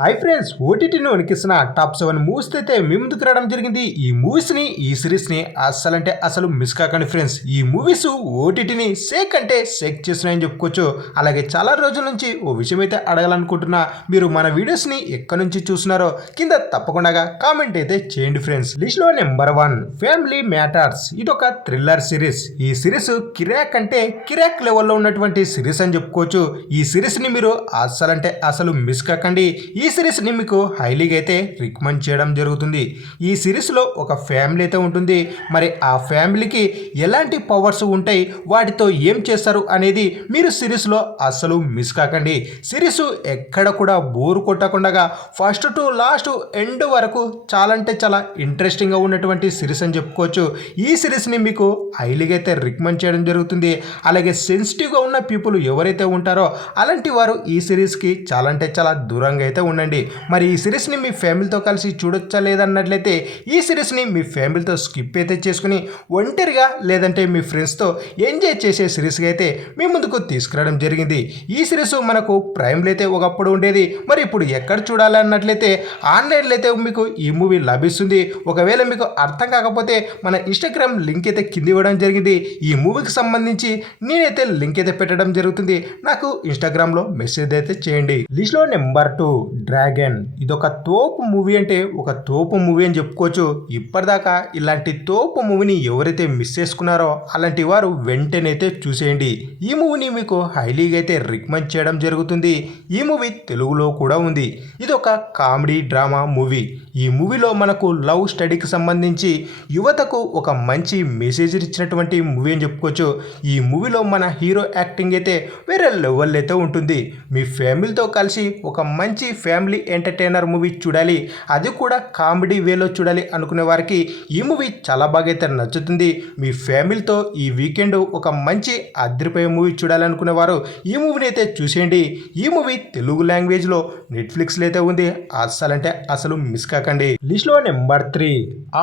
Hi friends, ఓటీటీని వణికిస్తున్న top 7 movies అయితే మీ ముందుకు రావడం జరిగింది. ఈ మూవీస్ని ఈ సిరీస్ని అస్సలంటే అసలు మిస్ కాకండి ఫ్రెండ్స్. ఈ మూవీస్ ఓటీటీని సేక్ అంటే సేక్ చేస్తున్నాయని చెప్పుకోవచ్చు. అలాగే చాలా రోజుల నుంచి ఓ విషయం అయితే అడగాలనుకుంటున్నా. మీరు మన వీడియోస్ని ఎక్కడి నుంచి చూస్తున్నారో కింద తప్పకుండా కామెంట్ అయితే చేయండి ఫ్రెండ్స్. లిస్ట్లో నెంబర్ 1 ఫ్యామిలీ మ్యాటర్స్. ఇదొక థ్రిల్లర్ సిరీస్. ఈ సిరీస్ కిరాక్ అంటే కిరాక్ లెవెల్లో ఉన్నటువంటి సిరీస్ అని చెప్పుకోవచ్చు. ఈ సిరీస్ని మీరు అస్సలంటే అసలు మిస్ కాకండి. ఈ సిరీస్ని మీకు హైలీగా అయితే రికమెండ్ చేయడం జరుగుతుంది. ఈ సిరీస్లో ఒక ఫ్యామిలీ అయితే ఉంటుంది. మరి ఆ ఫ్యామిలీకి ఎలాంటి పవర్స్ ఉంటాయి, వాటితో ఏం చేస్తారు అనేది మీరు సిరీస్లో అస్సలు మిస్ కాకండి. సిరీస్ ఎక్కడ కూడా బోరు కొట్టకుండా ఫస్ట్ టు లాస్ట్ ఎండ్ వరకు చాలా అంటే చాలా ఇంట్రెస్టింగ్గా ఉన్నటువంటి సిరీస్ అని చెప్పుకోవచ్చు. ఈ సిరీస్ని మీకు హైలీగా అయితే రికమెండ్ చేయడం జరుగుతుంది. అలాగే సెన్సిటివ్గా ఉన్న పీపుల్ ఎవరైతే ఉంటారో అలాంటి వారు ఈ సిరీస్కి చాలా అంటే చాలా దూరంగా అయితే ఉండండి. మరి ఈ సిరీస్ని మీ ఫ్యామిలీతో కలిసి చూడొచ్చా లేదన్నట్లయితే ఈ సిరీస్ని మీ ఫ్యామిలీతో స్కిప్ అయితే చేసుకుని ఒంటరిగా లేదంటే మీ ఫ్రెండ్స్తో ఎంజాయ్ చేసే సిరీస్గా అయితే మీ ముందుకు తీసుకురావడం జరిగింది. ఈ సిరీస్ మనకు ప్రైమ్లో అయితే ఒకప్పుడు ఉండేది. మరి ఇప్పుడు ఎక్కడ చూడాలన్నట్లయితే ఆన్లైన్లో అయితే మీకు ఈ మూవీ లభిస్తుంది. ఒకవేళ మీకు అర్థం కాకపోతే మన ఇన్స్టాగ్రామ్ లింక్ అయితే కింద ఇవ్వడం జరిగింది. ఈ మూవీకి సంబంధించి నేనైతే లింక్ అయితే పెట్టడం జరుగుతుంది. నాకు ఇన్స్టాగ్రామ్లో మెసేజ్ అయితే చేయండి. లిస్ట్లో నెంబర్ 2 డ్రాగన్. ఇదొక తోపు మూవీ అంటే ఒక తోపు మూవీ అని చెప్పుకోవచ్చు. ఇప్పటిదాకా ఇలాంటి తోపు మూవీని ఎవరైతే మిస్ చేసుకున్నారో అలాంటి వారు వెంటనే అయితే చూసేయండి. ఈ మూవీని మీకు హైలీగా అయితే రికమెండ్ చేయడం జరుగుతుంది. ఈ మూవీ తెలుగులో కూడా ఉంది. ఇది ఒక కామెడీ డ్రామా మూవీ. ఈ మూవీలో మనకు లవ్ స్టడీకి సంబంధించి యువతకు ఒక మంచి మెసేజ్ ఇచ్చినటువంటి మూవీ అని చెప్పుకోవచ్చు. ఈ మూవీలో మన హీరో యాక్టింగ్ అయితే వేరే లెవెల్ అయితే ఉంటుంది. మీ ఫ్యామిలీతో కలిసి ఒక మంచి ఫ్యామిలీ ఎంటర్టైనర్ మూవీ చూడాలి, అది కూడా కామెడీ వేలో చూడాలి అనుకునే వారికి ఈ మూవీ చాలా బాగా అయితే నచ్చుతుంది. మీ ఫ్యామిలీతో ఈ వీకెండ్ ఒక మంచి అదిరిపోయే మూవీ చూడాలనుకునే వారు ఈ మూవీని అయితే చూసేయండి. ఈ మూవీ తెలుగు లాంగ్వేజ్లో నెట్ఫ్లిక్స్లో అయితే ఉంది. అస్సలంటే అసలు మిస్ కాకండి. లిస్ట్లో నెంబర్ 3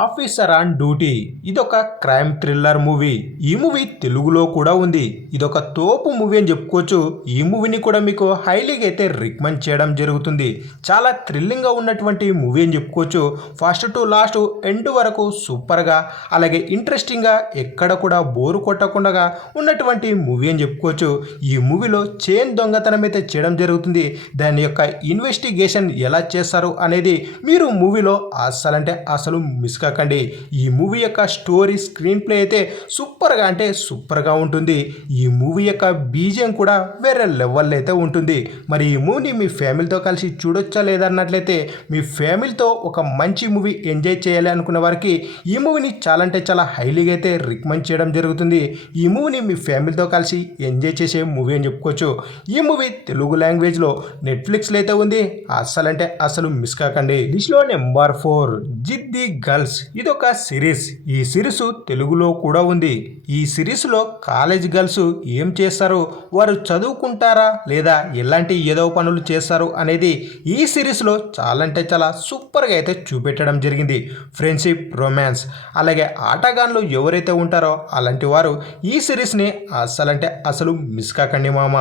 ఆఫీసర్ ఆన్ డ్యూటీ. ఇదొక క్రైమ్ థ్రిల్లర్ మూవీ. ఈ మూవీ తెలుగులో కూడా ఉంది. ఇదొక తోపు మూవీ అని చెప్పుకోవచ్చు. ఈ మూవీని కూడా మీకు హైలీగా అయితే రికమెండ్ చేయడం జరుగుతుంది. చాలా థ్రిల్లింగ్గా ఉన్నటువంటి మూవీ అని చెప్పుకోవచ్చు. ఫస్ట్ టు లాస్ట్ ఎండ్ వరకు సూపర్గా అలాగే ఇంట్రెస్టింగ్గా ఎక్కడ కూడా బోరు కొట్టకుండా ఉన్నటువంటి మూవీ అని చెప్పుకోవచ్చు. ఈ మూవీలో చైన్ దొంగతనం అయితే చేయడం జరుగుతుంది. దాని యొక్క ఇన్వెస్టిగేషన్ ఎలా చేస్తారు అనేది మీరు మూవీలో అస్సలంటే అసలు మిస్ కాకండి. ఈ మూవీ యొక్క స్టోరీ స్క్రీన్ ప్లే అయితే సూపర్గా అంటే సూపర్గా ఉంటుంది. ఈ మూవీ యొక్క బీజియం కూడా వేరే లెవెల్ అయితే ఉంటుంది. మరి ఈ మూవీని మీ ఫ్యామిలీతో కలిసి చూడొచ్చా లేదన్నట్లయితే మీ ఫ్యామిలీతో ఒక మంచి మూవీ ఎంజాయ్ చేయాలి అనుకున్న వారికి ఈ మూవీని చాలా అంటే చాలా హైలీగా అయితే రికమెండ్ చేయడం జరుగుతుంది. ఈ మూవీని మీ ఫ్యామిలీతో కలిసి ఎంజాయ్ చేసే మూవీ అని చెప్పుకోవచ్చు. ఈ మూవీ తెలుగు లాంగ్వేజ్లో నెట్ఫ్లిక్స్లో అయితే ఉంది. అస్సలంటే అసలు మిస్ కాకండి. లిస్ట్లో నెంబర్ 4 జిద్ది గర్ల్స్. ఇదొక సిరీస్. ఈ సిరీస్ తెలుగులో కూడా ఉంది. ఈ సిరీస్లో కాలేజ్ గర్ల్స్ ఏం చేస్తారు, వారు చదువుకుంటారా లేదా ఎలాంటి ఏదో పనులు చేస్తారు అనేది ఈ సిరీస్లో చాలా అంటే చాలా సూపర్గా అయితే చూపెట్టడం జరిగింది. ఫ్రెండ్షిప్, రొమాన్స్ అలాగే ఆటగాన్లు ఎవరైతే ఉంటారో అలాంటి వారు ఈ సిరీస్ని అస్సలంటే అసలు మిస్ కాకండి మామ.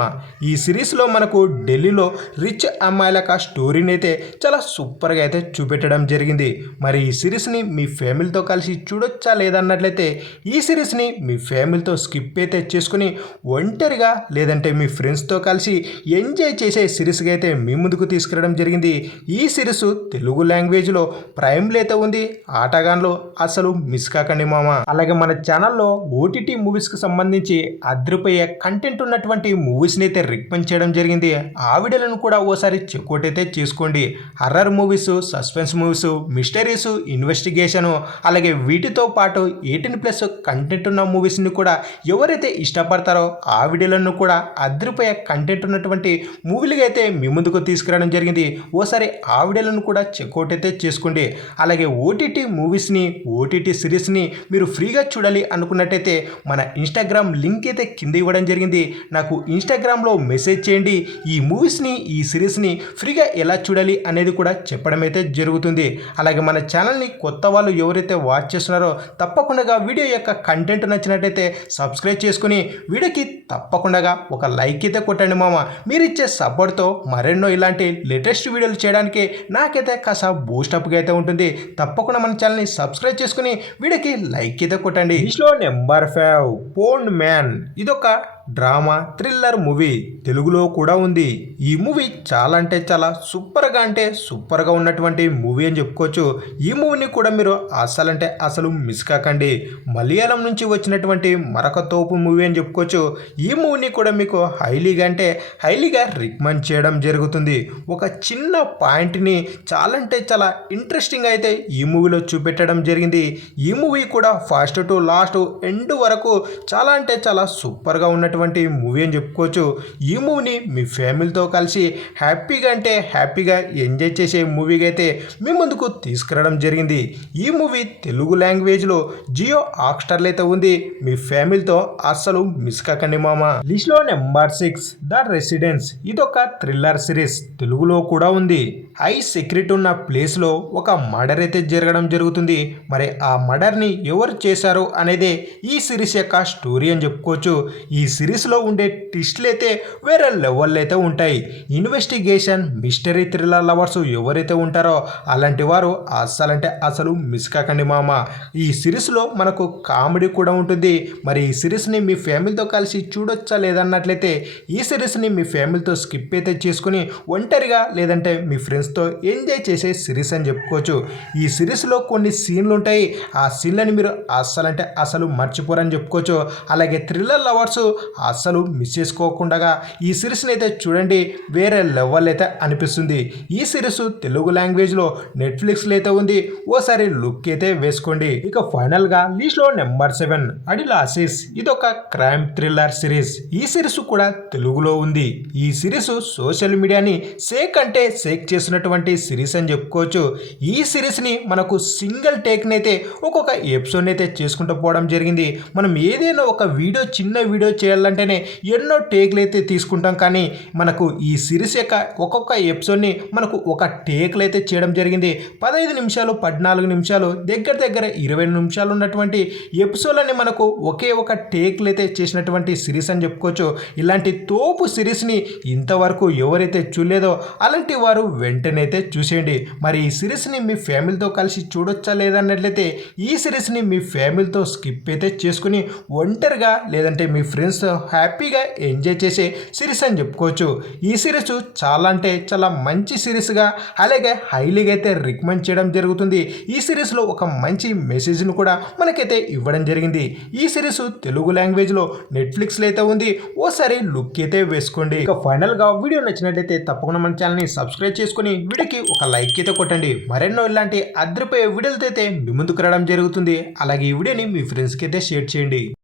ఈ సిరీస్లో మనకు ఢిల్లీలో రిచ్ అమ్మాయిల స్టోరీని అయితే చాలా సూపర్గా అయితే చూపెట్టడం జరిగింది. మరి ఈ సిరీస్ని మీ ఫ్యామిలీతో కలిసి చూడొచ్చా లేదన్నట్లయితే ఈ సిరీస్ని మీ ఫ్యామిలీతో స్కిప్ అయితే చేసుకుని ఒంటరిగా లేదంటే మీ ఫ్రెండ్స్తో కలిసి ఎంజాయ్ చేసే సిరీస్గా అయితే మీ ముందుకు తీసుకురావడం జరిగింది. ఈ సిరీస్ తెలుగు లాంగ్వేజ్లో ప్రైమ్లో అయితే ఉంది. ఆటగాన్లో అసలు మిస్ కాకండి మామ. అలాగే మన ఛానల్లో ఓటీటీ మూవీస్కి సంబంధించి అదిరిపోయే కంటెంట్ ఉన్నటువంటి మూవీస్ని అయితే రికమెండ్ చేయడం జరిగింది. ఆ వీడియోలను కూడా ఓసారి చెక్అవుట్ అయితే చేసుకోండి. Horror movies, suspense movies, mysteries, investigation అలాగే వీటితో పాటు 18+ కంటెంట్ ఉన్న మూవీస్ని కూడా ఎవరైతే ఇష్టపడతారో ఆ వీడియోలను కూడా అదిరిపోయే కంటెంట్ ఉన్నటువంటి మూవీలుగా అయితే మీ ముందుకు తీసుకురావడం జరిగింది. ఓసారి ఆ వీడియోలను కూడా చెక్అవుట్ అయితే చేసుకోండి. అలాగే ఓటీటీ మూవీస్ని, ఓటీటీ సిరీస్ని మీరు ఫ్రీగా చూడాలి అనుకున్నట్టయితే మన ఇన్స్టాగ్రామ్ లింక్ అయితే కింద ఇవ్వడం జరిగింది. నాకు ఇన్స్టాగ్రామ్లో మెసేజ్ చేయండి. ఈ మూవీస్ని, ఈ సిరీస్ని ఫ్రీగా ఎలా చూడాలి అనేది కూడా చెప్పడం అయితే జరుగుతుంది. అలాగే మన ఛానల్ని కొత్త వాళ్ళు ఎవరైతే వాచ్ చేస్తున్నారో తప్పకుండా వీడియో యొక్క కంటెంట్ నచ్చినట్టయితే సబ్స్క్రైబ్ చేసుకుని వీడియోకి తప్పకుండా ఒక లైక్ అయితే కొట్టండి మామ. మీరు ఇచ్చే సపోర్ట్తో మరెన్నో ఇలాంటి లేటెస్ట్ లేటెస్ట్ వీడియోలు చేయడానికి నాకైతే కాస్త బూస్టప్గా అయితే ఉంటుంది. తప్పకుండా మన ఛానల్ని సబ్స్క్రైబ్ చేసుకుని వీడియోకి లైక్ అయితే కొట్టండి. ఇంట్లో నెంబర్ 5 పోండ్ మ్యాన్. ఇదొక డ్రామా థ్రిల్లర్ మూవీ, తెలుగులో కూడా ఉంది. ఈ మూవీ చాలా అంటే చాలా సూపర్గా ఉన్నటువంటి మూవీ అని చెప్పుకోవచ్చు. ఈ మూవీని కూడా మీరు అసలు మిస్ కాకండి. మలయాళం నుంచి వచ్చినటువంటి మరొక తోపు మూవీ అని చెప్పుకోవచ్చు. ఈ మూవీని కూడా మీకు హైలీగా రికమెండ్ చేయడం జరుగుతుంది. ఒక చిన్న పాయింట్ని చాలా అంటే చాలా ఇంట్రెస్టింగ్ అయితే ఈ మూవీలో చూపెట్టడం జరిగింది. ఈ మూవీ కూడా ఫస్ట్ టు లాస్ట్ ఎండ్ వరకు చాలా అంటే చాలా సూపర్గా ఉన్నటువంటి మూవీ అని చెప్పుకోవచ్చు. ఈ మూవీని మీ ఫ్యామిలీతో కలిసి హ్యాపీగా ఎంజాయ్ చేసే మూవీగా అయితే మీ ముందుకు తీసుకురావడం జరిగింది. ఈ మూవీ తెలుగు లాంగ్వేజ్లో జియో హాట్‌స్టార్లో అయితే ఉంది. మీ ఫ్యామిలీతో అస్సలు మిస్ కాకండి మామ. లిస్ట్లో నెంబర్ 6 ద రెసిడెన్స్. ఇదొక థ్రిల్లర్ సిరీస్, తెలుగులో కూడా ఉంది. హై సెక్యూరిటీ ఉన్న ప్లేస్లో ఒక మర్డర్ అయితే జరగడం జరుగుతుంది. మరి ఆ మర్డర్ని ఎవరు చేశారు అనేదే ఈ సిరీస్ యొక్క స్టోరీ అని చెప్పుకోవచ్చు. ఈ సిరీస్లో ఉండే ట్విస్టులు అయితే వేరే లెవెల్ అయితే ఉంటాయి. ఇన్వెస్టిగేషన్ మిస్టరీ థ్రిల్లర్ లవర్స్ ఎవరైతే ఉంటారో అలాంటి వారు అసలు మిస్ కాకండి మామ. ఈ సిరీస్లో మనకు కామెడీ కూడా ఉంటుంది. మరి ఈ సిరీస్ని మీ ఫ్యామిలీతో కలిసి చూడొచ్చా లేదన్నట్లయితే ఈ సిరీస్ని మీ ఫ్యామిలీతో స్కిప్ అయితే చేసుకుని ఒంటరిగా లేదంటే మీ ఫ్రెండ్స్తో ఎంజాయ్ చేసే సిరీస్ అని చెప్పుకోవచ్చు. ఈ సిరీస్లో కొన్ని సీన్లు ఉంటాయి. ఆ సీన్లని మీరు అసలు మర్చిపోరని చెప్పుకోవచ్చు. అలాగే థ్రిల్లర్ లవర్స్ అస్సలు మిస్ చేసుకోకుండా ఈ సిరీస్ని అయితే చూడండి, వేరే లెవెల్ అయితే అనిపిస్తుంది. ఈ సిరీస్ తెలుగు లాంగ్వేజ్లో నెట్ఫ్లిక్స్లో అయితే ఉంది. ఓసారి లుక్ అయితే వేసుకోండి. ఇక ఫైనల్గా లిస్ట్లో నెంబర్ 7 అడిలాసిస్. ఇదొక క్రైమ్ థ్రిల్లర్ సిరీస్. ఈ సిరీస్ కూడా తెలుగులో ఉంది. ఈ సిరీస్ సోషల్ మీడియాని షేక్ చేసినటువంటి సిరీస్ అని చెప్పుకోవచ్చు. ఈ సిరీస్ని మనకు సింగిల్ టేక్నైతే ఒక్కొక్క ఎపిసోడ్ అయితే చేసుకుంటూ పోవడం జరిగింది. మనం ఏదైనా ఒక చిన్న వీడియో చేయాలంటేనే ఎన్నో టేక్లు అయితే తీసుకుంటాం, కానీ మనకు ఈ సిరీస్ యొక్క ఒక్కొక్క ఎపిసోడ్ని మనకు ఒక టేక్లు అయితే చేయడం జరిగింది. 15 నిమిషాలు 14 నిమిషాలు దగ్గర 20 నిమిషాలు ఉన్నటువంటి ఎపిసోడ్లని మనకు ఒక టేక్లు అయితే చేసినటువంటి సిరీస్ అని చెప్పుకోవచ్చు. ఇలాంటి తోపు సిరీస్ని ఇంతవరకు ఎవరైతే చూడలేదో అలాంటి వారు వెంటనే అయితే చూసేయండి. మరి ఈ సిరీస్ని మీ ఫ్యామిలీతో కలిసి చూడొచ్చా లేదన్నట్లయితే ఈ సిరీస్ని మీ ఫ్యామిలీతో స్కిప్ అయితే చేసుకుని ఒంటరిగా లేదంటే మీ ఫ్రెండ్స్ హ్యాపీగా ఎంజాయ్ చేసే సిరీస్ అని చెప్పుకోవచ్చు. ఈ సిరీస్ చాలా అంటే చాలా మంచి సిరీస్గా అలాగే హైలీగా అయితే రికమెండ్ చేయడం జరుగుతుంది. ఈ సిరీస్లో ఒక మంచి మెసేజ్ను కూడా మనకైతే ఇవ్వడం జరిగింది. ఈ సిరీస్ తెలుగు లాంగ్వేజ్లో నెట్ఫ్లిక్స్లో అయితే ఉంది. ఓసారి లుక్ అయితే వేసుకోండి. ఇక ఫైనల్గా వీడియో నచ్చినట్లయితే తప్పకుండా మన ఛానల్ని సబ్స్క్రైబ్ చేసుకుని వీడియోకి ఒక లైక్ అయితే కొట్టండి. మరెన్నో ఇలాంటి అద్రిపోయే వీడియోలతో అయితే మీ ముందుకు రావడం జరుగుతుంది. అలాగే ఈ వీడియోని మీ ఫ్రెండ్స్కి అయితే షేర్ చేయండి.